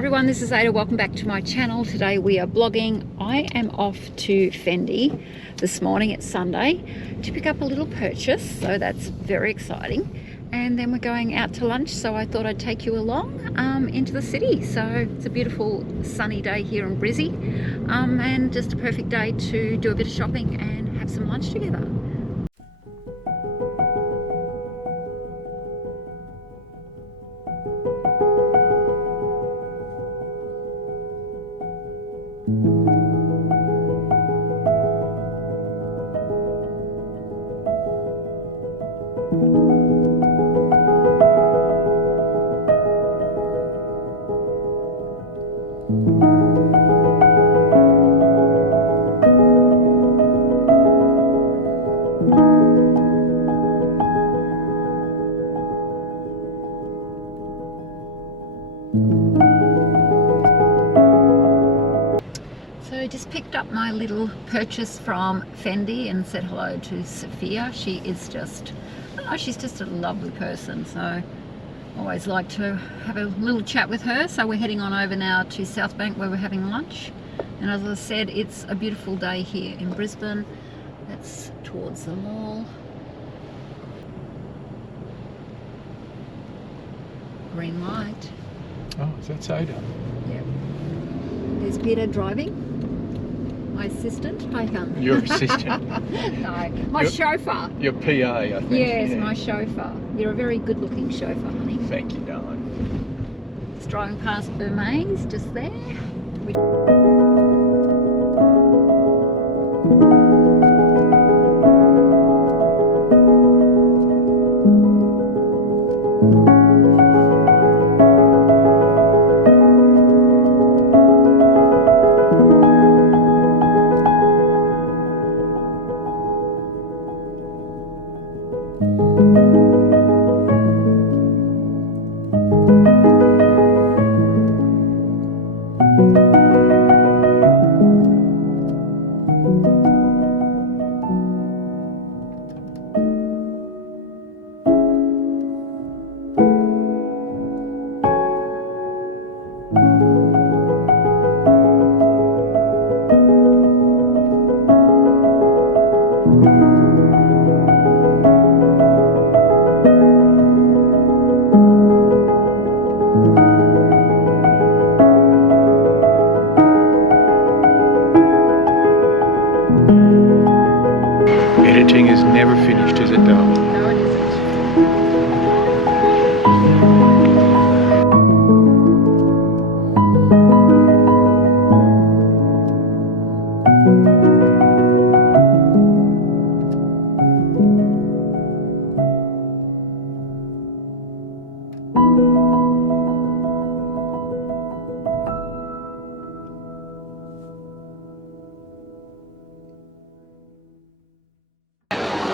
everyone, this is Ada. Welcome back to my channel. Today we are blogging. I am off to Fendi this morning. It's Sunday to pick up a little purchase, so that's very exciting. And then we're going out to lunch, so I thought I'd take you along into the city. So it's a beautiful sunny day here in Brisbane, and just a perfect day to do a bit of shopping and have some lunch together. Just picked up my little purchase from Fendi and said hello to Sophia. She is just, she's just a lovely person, so I always like to have a little chat with her. So we're heading on over now to Southbank where we're having lunch, and as I said, it's a beautiful day here in Brisbane. That's towards the mall. Green light. Oh, is that Ada? Yep. There's Peter driving. My assistant. Hi, hon. Your assistant? No, my chauffeur. Your PA, I think. Yes, yeah. my chauffeur. You're a very good-looking chauffeur, honey. Thank you, darling. Just driving past Burmese, just there. Editing is never finished, is it, darling? No, it isn't.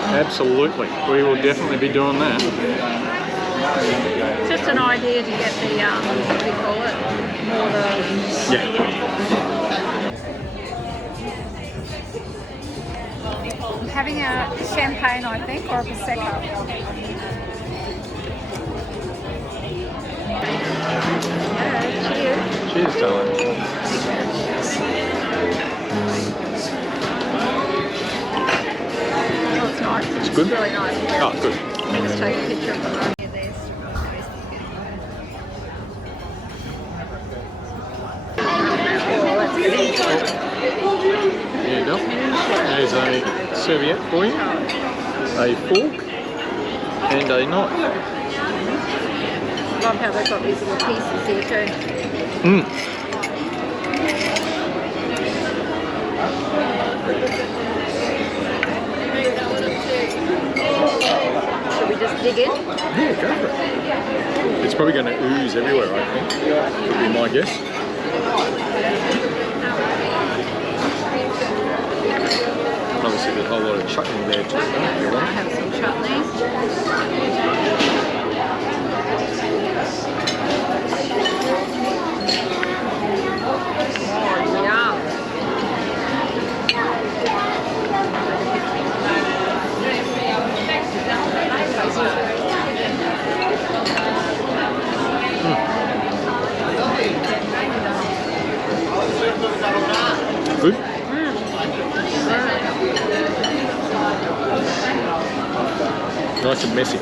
Absolutely. We will definitely be doing that. It's just an idea to get the, what do you call it? More the... Yeah. I'm having a champagne, I think, or a Prosecco. Yeah, cheers. Cheers, darling. It's good? Really nice. Oh, good. Let me just take a picture of it. There you go. There's a serviette for you, a fork, and a knife. I love how they've got these little pieces here too. Should we just dig in? Yeah, go for it. It's probably going to ooze everywhere, I think. Would be my guess. Obviously, there's a whole lot of chutney there too. I have some chutney. Oh, yum. Nice and messy.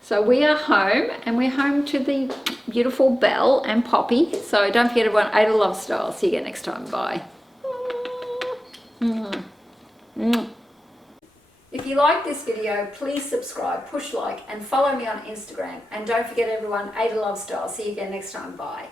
So we are home, and we're home to the beautiful Belle and Poppy. So don't forget everyone, Ada Love Style. See you again next time. Bye. If you like this video, please subscribe, push like, and follow me on Instagram. And don't forget everyone, Ada Love Style. See you again next time. Bye.